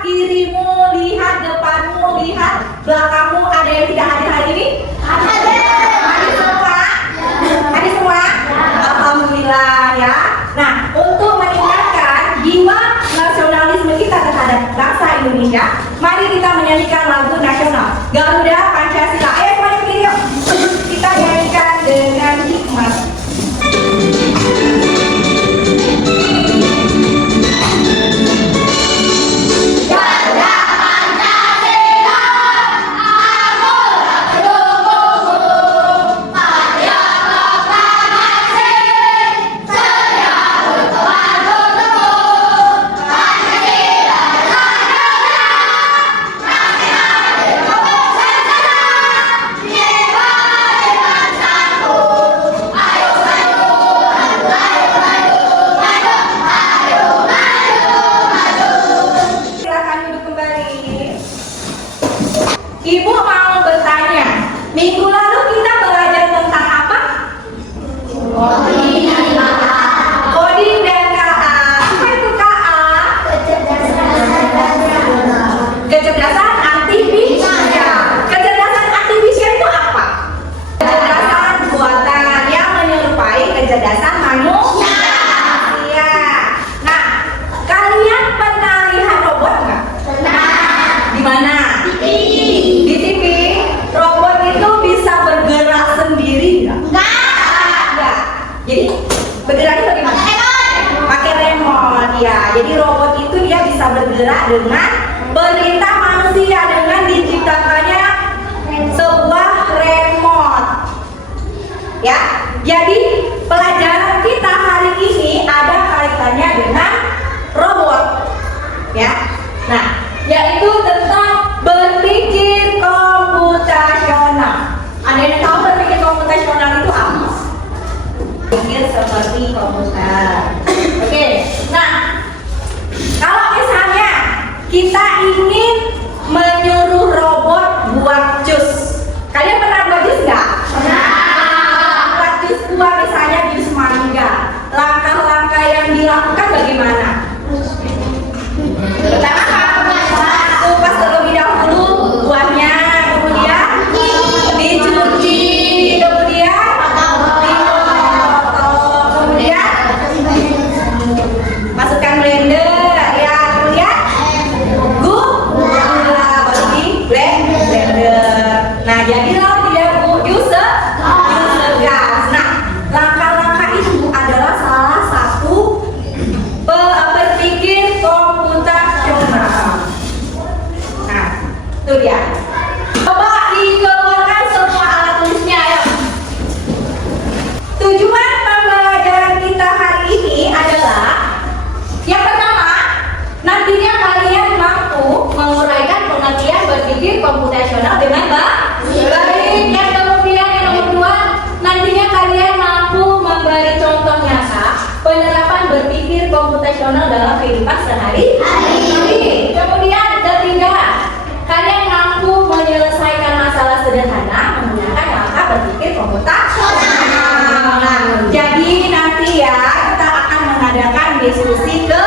kirimu, lihat depanmu, lihat belakangmu. Ada yang tidak hadir hari ini? Ada. Hadir semua? Hadir semua? Alhamdulillah ya. Nah, untuk meningkatkan jiwa nasionalisme kita terhadap bangsa Indonesia, mari kita menyanyikan lagu nasional Garuda Pancasila. Ayo semuanya berdiri yuk. Kita nyanyikan dengan hikmat. Ibu mau bertanya, minggu lalu kita belajar tentang apa? Koding dan KA. Koding dan KA. Apa itu KA? Kecerdasan artifisial. Kecerdasan artifisial itu apa? Kecerdasan buatan yang menyerupai kecerdasan manusia. Nah, kalian pernah lihat robot nggak? Di mana? Di TV. Robot itu bisa bergerak sendiri nggak? Nggak. Jadi bergeraknya bagaimana? Pakai remote ya. Jadi robot itu dia bisa bergerak dengan perintah manusia dengan diciptakannya sebuah remote. Ya. Jadi pelajaran kita hari ini ada kaitannya dengan robot. Ya. Nah, yaitu tentang berpikir komputasional. Ada yang tahu berpikir komputasional itu apa? Pikir seperti komputer. Oke. Nah, kalau misalnya kita ingin menyuruh robot buat jus, kalian pernah buat jus nggak? Pernah. Buat jus buah misalnya jus mangga. Langkah-langkah yang dilakukan bagaimana? Pertama, kupas terlebih dahulu buahnya, kemudian dicuci, kemudian dipotong, kemudian masukkan blender, ya, kemudian gula baru di blender. Nah, jadilah dia jus segar. Nah, langkah-langkah itu adalah salah satu berpikir komputasional. Nah, itu dia. Coba dikeluarkan semua alat tulisnya, ayo. Tujuan pembelajaran kita hari ini adalah yang pertama, nantinya kalian mampu menguraikan pengertian berpikir komputasional dengan baik. Yang kemudian yang nomor dua, nantinya kalian mampu memberi contoh nyata penerapan berpikir komputasional dalam kehidupan sehari-hari. Kemudian ketiga, kalian mampu menyelesaikan masalah sederhana menggunakan langkah berpikir komputasional. Nah, jadi nanti ya kita akan mengadakan diskusi ke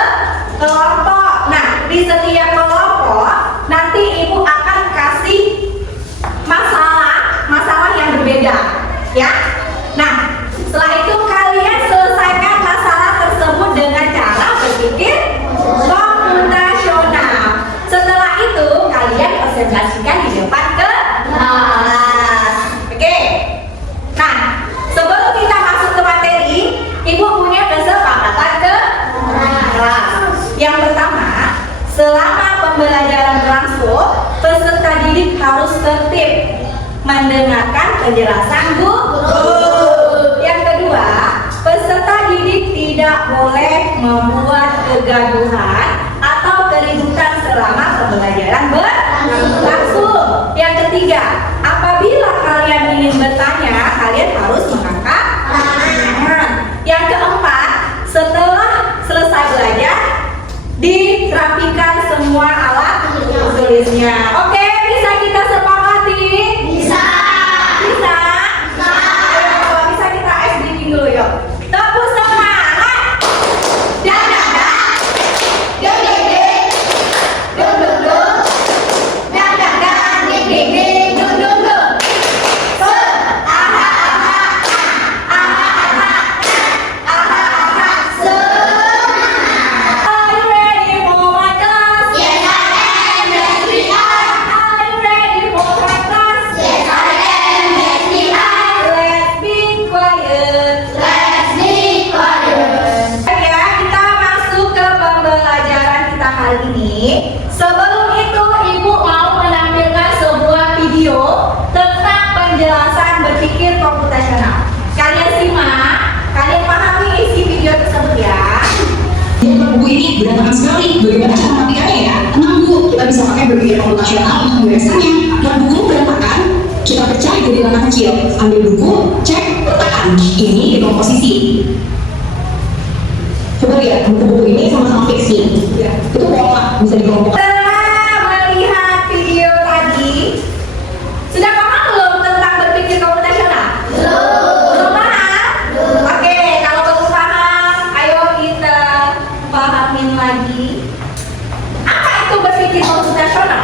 kelompok. Nah, di setiap kelompok nanti ibu akan kasih masalah yang berbeda, ya. Nah, setelah itu kalian selesaikan masalah tersebut dengan cara berpikir komputasional. Setelah itu kalian presentasikan di depan kelas. Oke. Nah, sebelum kita masuk ke materi, ibu punya kesepakatan ke kelas. Yang pertama, selama pembelajaran berlangsung, peserta didik harus tertib mendengarkan penjelasan guru. Yang kedua, peserta didik tidak boleh membuat kegaduhan atau keributan selama pembelajaran berlangsung. Yang ketiga, apabila kalian ingin bertanya, kalian harus mengangkat tangan. Yang keempat, setelah selesai belajar, dirapikan semua alat tulisnya. Oke, bisa kita sepakati? Bisa. Bisa? Kalau bisa kita ice breaking dulu yuk. Tepuk semangat. Dan ini, sebelum itu Ibu mau menampilkan sebuah video tentang penjelasan berpikir komputasional. Kalian simak, kalian pahami isi video tersebut ya. Buku ini berantakan sekali. Bagaimana cara matikannya ya? Tenang Bu, kita bisa pakai berpikir komputasional untuk membereskannya. Dan buku berantakan, kita pecah jadi langkah kecil. Ambil buku, cek, letakkan. Ini di komposisi. Coba lihat, buku-buku ini sama-sama fiksi. Itu pola, bisa dikelompokkan. Setelah melihat video tadi, sudah paham belum tentang berpikir komputasional? Belum paham? Oke, kalau belum paham, ayo kita pahamin lagi. Apa itu berpikir komputasional?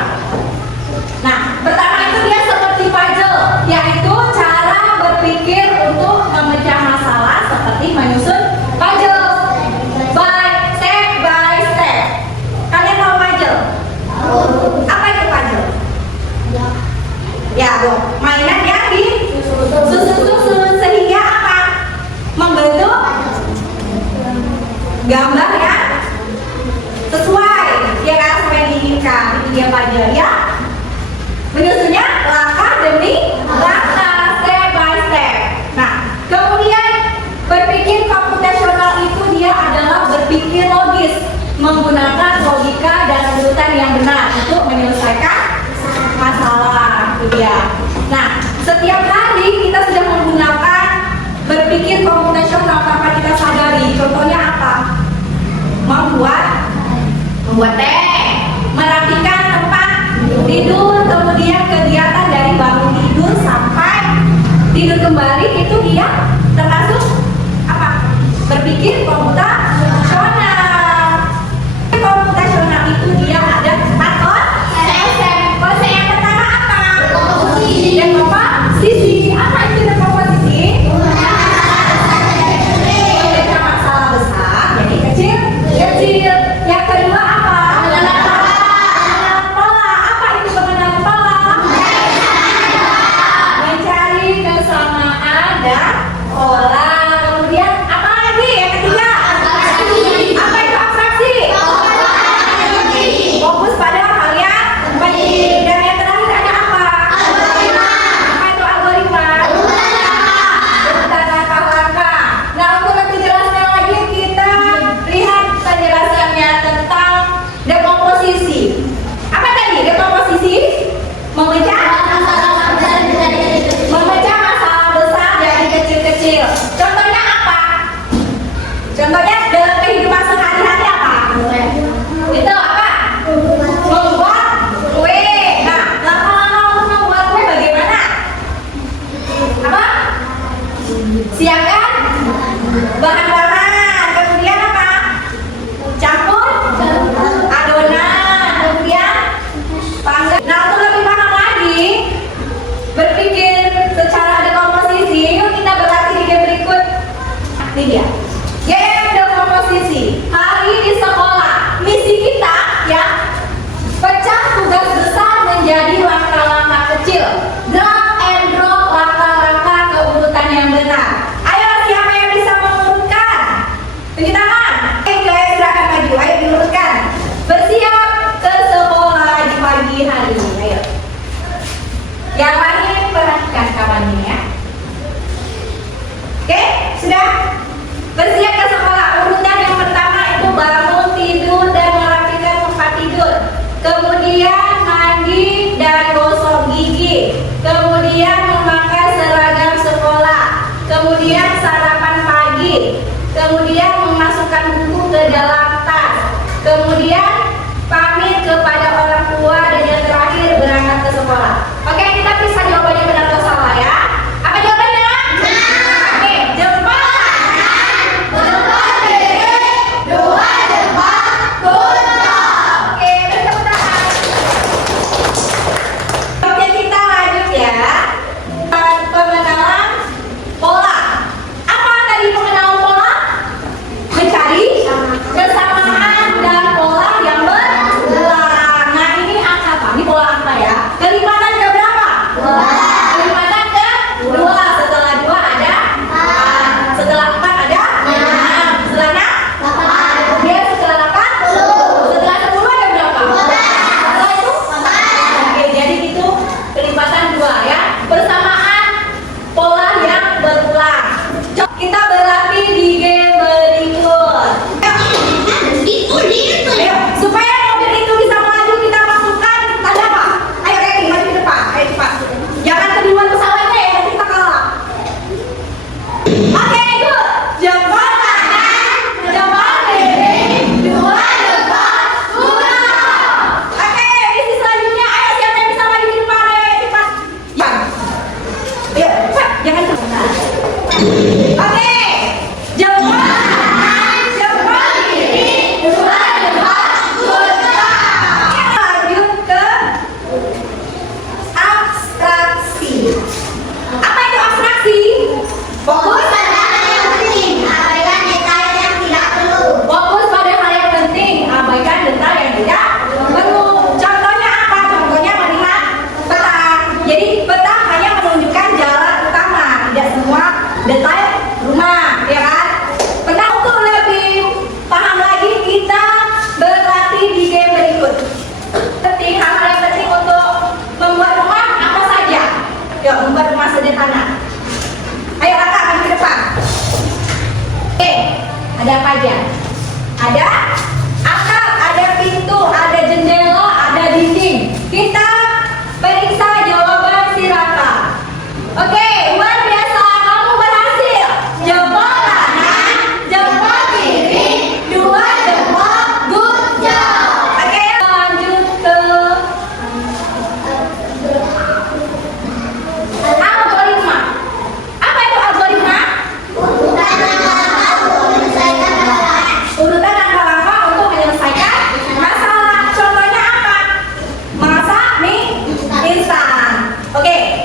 Nah, pertama itu dia seperti puzzle, yaitu cara berpikir untuk memecah masalah seperti menyusun puzzle. By step. Kalian tahu puzzle? Apa itu puzzle? Ya, mainan yang disusun sehingga apa? Membentuk gambar yang sesuai ya kan apa yang diinginkan. Itu dia puzzle ya. Menyusunnya langkah demi langkah, step by step. Nah, kemudian berpikir komputasional itu dia adalah berpikir logis, menggunakan logika dan urutan yang benar untuk menyelesaikan masalah. Itu dia. Nah, setiap hari kita sudah menggunakan berpikir komputasional tanpa kita sadari. Contohnya apa? Membuat teh, merapikan tempat tidur, kemudian kegiatan dari bangun tidur sampai tidur kembali itu dia termasuk apa? Berpikir komputasional. Komputasional itu dia ada 4 konsep. Konsep yang pertama apa? Dekomposisi. Apa itu dekomposisi? Memecah masalah besar jadi kecil. Yang kedua apa? Mengenal pola. Apa itu mengenal pola? Mencari kesamaan dan pola. Kemudian apa lagi? Yang ketiga. Apa itu abstraksi? Fokus pada hal yang penting. Dan yang terakhir ada apa? Apa itu algoritma? Urutan langkah-langkah. Nah, untuk lebih jelasnya lagi kita lihat penjelasannya aja? Ada atap, ada pintu, ada jendela, ada dinding. Kita periksa jawaban si Raka. Oke, luar biasa, kamu berhasil. Jempol kanan, jempol kiri, 2 jempol, good job. Oke, lanjut ke algoritma. Apa itu algoritma? Urutan langkah-langkah untuk menyelesaikan masalah. Contohnya apa? Masak mie instan. Oke.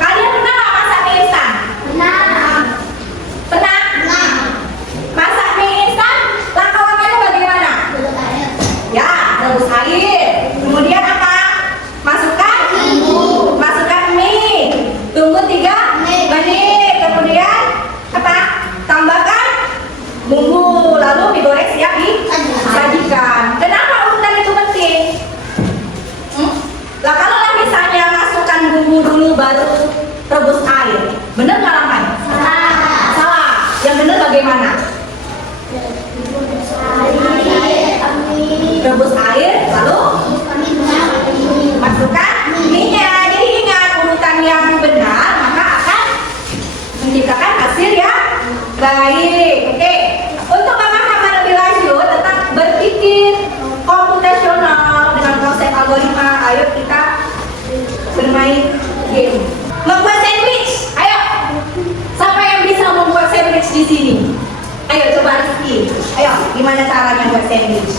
Kalian pernah nggak masak mie instan? Pernah? Masak mie instan, langkah-langkahnya bagaimana? Ya, rebus air. Kemudian apa? Masukkan mie. Tunggu 3 menit. Kemudian apa? Tambahkan bumbu, lalu digoreng siap disajikan. Kenapa urutan itu penting? Lah kalau misalnya masukkan bumbu dulu baru rebus air, bener nggak langkahnya? Salah. Yang bener bagaimana? Rebus air, lalu masukkan minyak. Jadi ingat, urutan yang benar maka akan menciptakan hasil yang baik. Oke. Untuk pemahaman lebih lanjut tentang berpikir komputasional dengan konsep algoritma, ayo kita bermain game. Membuat sandwich. Ayo. Siapa yang bisa membuat sandwich di sini? Ayo coba Rizky. Ayo, gimana caranya buat sandwich?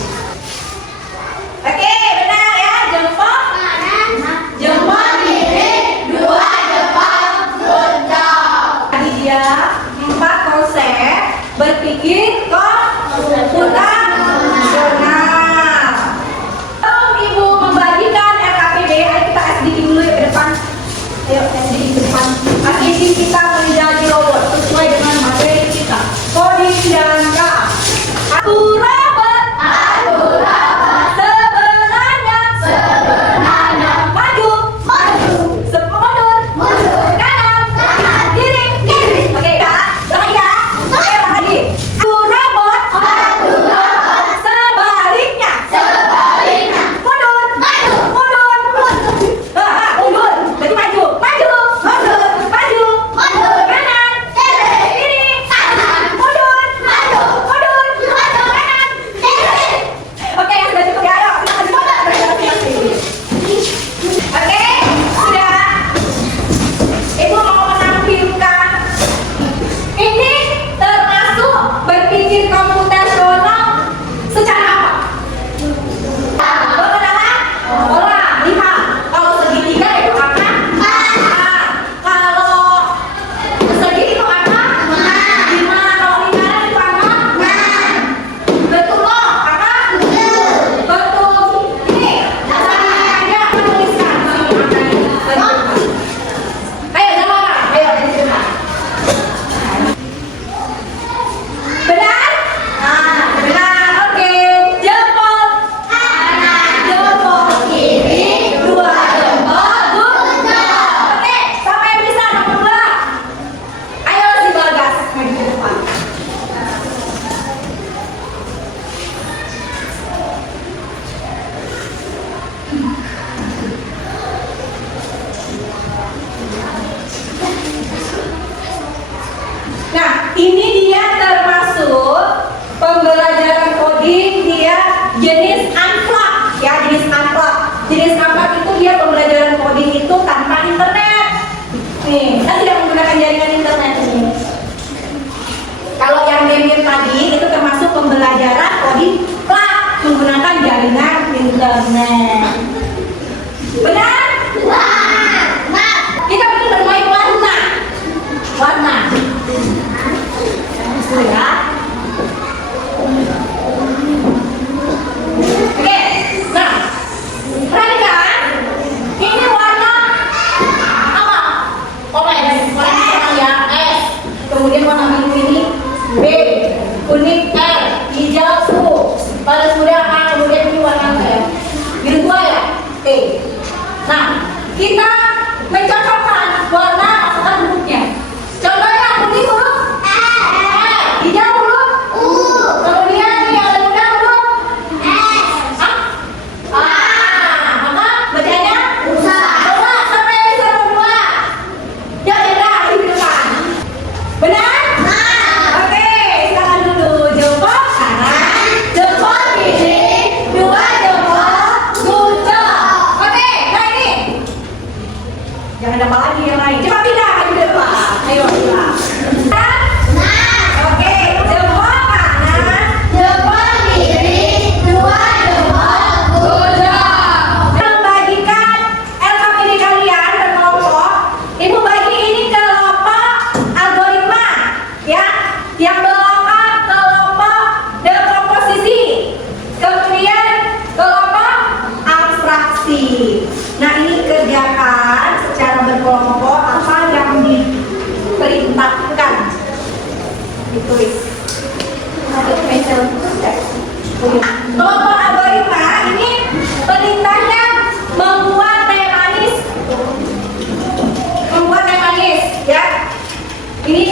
Oke, benar ya. Jempol kanan, jempol kiri, 2 jempol, good job. Tadi dia 4 konsep berpikir komputasional. Tolong Ibu membagikan RKPD. Ayo kita SDG dulu ya ke depan. Ayo SDG ke depan. SDG kita menjadi robot sesuai dengan materi kita. Coding dan K. Aku robot. Sebenarnya maju. Mundur. Kanan. Kiri. Oke, Kak. Lagi ya. Oke, lagi. Aku robot. Sebaliknya. Mundur. Mundur. Berarti maju. Kanan. Kiri. Mundur. Kanan. Oke, yang sudah cukup ya. Ayo, kita coba. Oke, sudah. Ibu mau menampilkan. Ini termasuk berpikir komputasional secara apa? Pengenalan pola. Lihat, kalau segitiga itu akan kalau persegi itu akan 5. Kalau lingkaran itu akan betul loh, akan betul. Ini saya menuliskan ayo jangan, ayo diceritakan. Benar? Benar. Oke. Jempol kanan, jempol kiri, 2 jempol, good job. Oke, siapa yang bisa nomor 2? Ayo si Bagas maju ke depan. Nah, ini dia termasuk pembelajaran coding, dia jenis unplugged ya, jenis unplugged. Jenis unplugged itu dia pembelajaran coding itu tanpa internet. Nih, kita tidak menggunakan jaringan internet ini. Kalau yang game tadi itu termasuk pembelajaran coding plug menggunakan jaringan internet. Benar? Kita perlu bermain warna. Ya. Oke, nah, perhatikan kan? Ini warna apa? Orange ya, S. Kemudian warna biru ini B, kuning R, hijau U, pada muda A, kemudian ini warna apa ya? Biru 2 ya, T. Nah, kita mencocokkan warna masukkan bentuknya. Contohnya kuning huruf E, hijau huruf U, Kelompok algoritma ini perintahnya membuat teh manis. Membuat teh manis, ya. Ini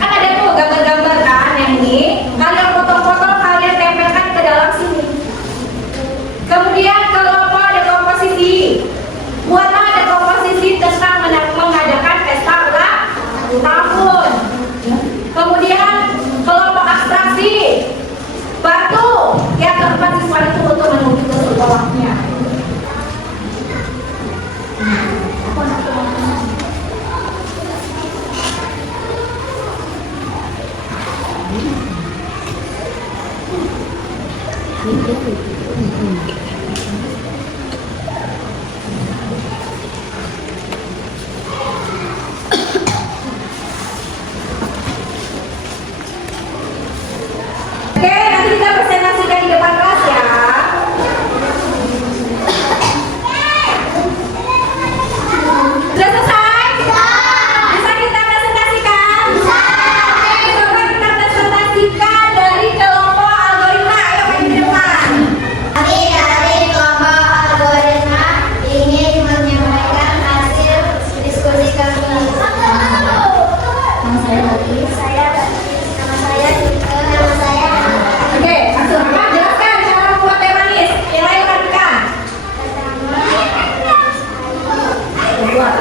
kan ada tuh gambar-gambar kan yang ini. Kalian potong-potong, kalian tempelkan ke dalam sini. Kemudian kelompok ada komposisi. Buatlah ada komposisi tentang mengadakan pesta ulang tahun. Kemudian kelompok abstraksi. Batu yang keempat siswa itu untuk menuju ke sekolahnya. Oke, nanti kita presentasikan di depan kelas ya. Sudah selesai? Bisa kita presentasikan? Coba kita presentasikan dari kelompok algoritma. Ayo maju di depan. Kami dari kelompok algoritma ingin menyampaikan hasil diskusi kami. Nama saya Bati. Nama saya Oke, langsung apa? Jelaskan cara membuat teh manis. Yang lain perhatikan. Buat.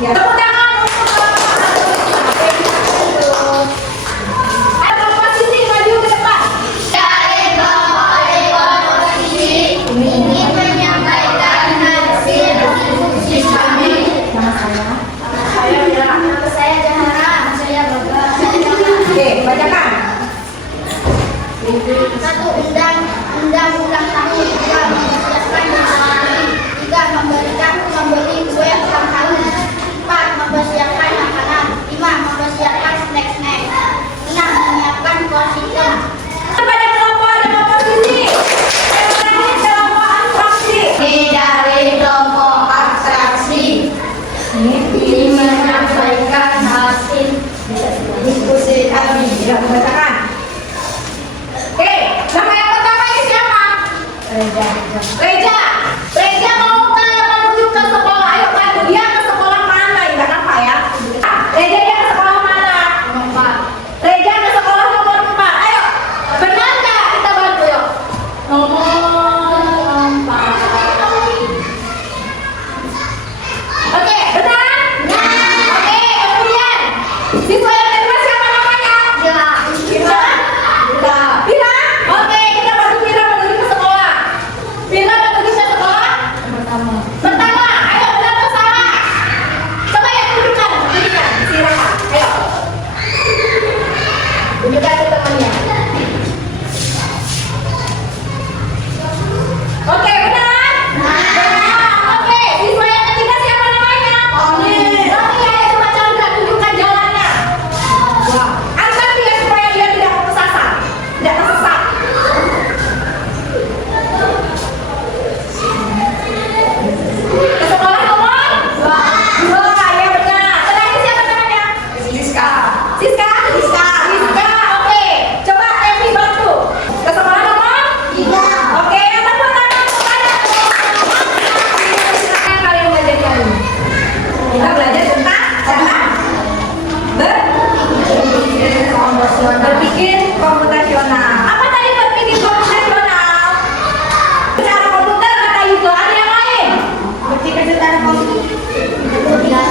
Ya, tepuk tangan untuk kelompok algoritma. Ada komposisi maju ke depan. dari kelompok ekonomi ingin menyampaikan hasil diskusi kami. Nama saya Jahara. Saya Bapak. Oke, bacakan. Satu, undang-undang ulang tahun. Dua, mempersiapkan hari. Tiga, membeli kue ulang tahun. Empat, mempersiapkan makanan. Lima, mempersiapkan snack-snack. Enam, menyiapkan kostum. Kepada kelompok ada komposisi. Yang terakhir kelompok abstraksi. Dari kelompok abstraksi ingin menyampaikan hasil diskusi kami. Ya, bacakan. Oke, nama yang pertama ini siapa? Reja. Reja mau menuju ke sekolah. Ayo bantu dia ke sekolah mana? Ingat apa ya? Reja dia ke sekolah mana? Reja ke sekolah nomor 4. Ayo, benar nggak? Kita bantu yuk. Nomor 4. Oke, benar? Oke, kemudian siswa yang kedua siapa namanya? Bila. Bila. Oke, kita bantu Bila menuju ke sekolah. Bila menuju ke sekolah? Pertama. Ayo, benar atau salah? Coba ya, tunjukkan. Silakan. Ayo. Tunjukkan ke temannya. Oke, benar? Benar. Oke, siswa yang ketiga siapa namanya? Roni. Ayo coba contoh, tunjukkan jalannya. Antar dia supaya dia tidak tersesat. Tidak tersesat. Ke sekolah nomor 2. Ya benar. Terakhir siapa namanya? Siska. Oke. Coba Emi bantu. Ke sekolah nomor 3. Oke, tepuk tangan kepada silakan kalian belajar hari ini. Kita belajar tentang cara berpikir komputasional. Apa tadi berpikir komputasional? Cara komputer kata Yugo. Ada yang lain? Berpikir secara komputer.